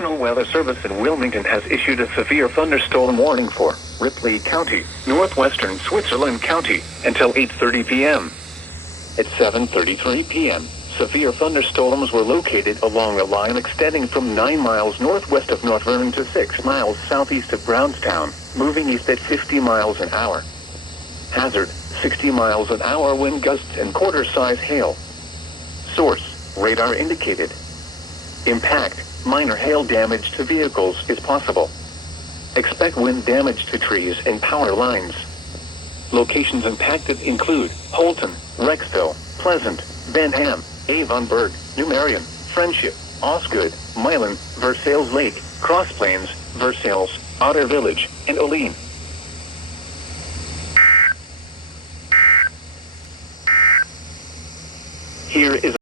National Weather Service in Wilmington has issued a severe thunderstorm warning for Ripley County, Northwestern Switzerland County, until 8:30 p.m. At 7:33 p.m., severe thunderstorms were located along a line extending from 9 miles northwest of North Vernon to 6 miles southeast of Brownstown, moving east at 50 miles an hour. Hazard, 60 miles an hour wind gusts and quarter-size hail. Source, radar indicated. Impact, minor hail damage to vehicles is possible. Expect wind damage to trees and power lines. Locations impacted include Holton, Rexville, Pleasant, Benham, Avonburg, New Marion, Friendship, Osgood, Milan, Versailles Lake, Cross Plains, Versailles, Otter Village, and Olean. Here is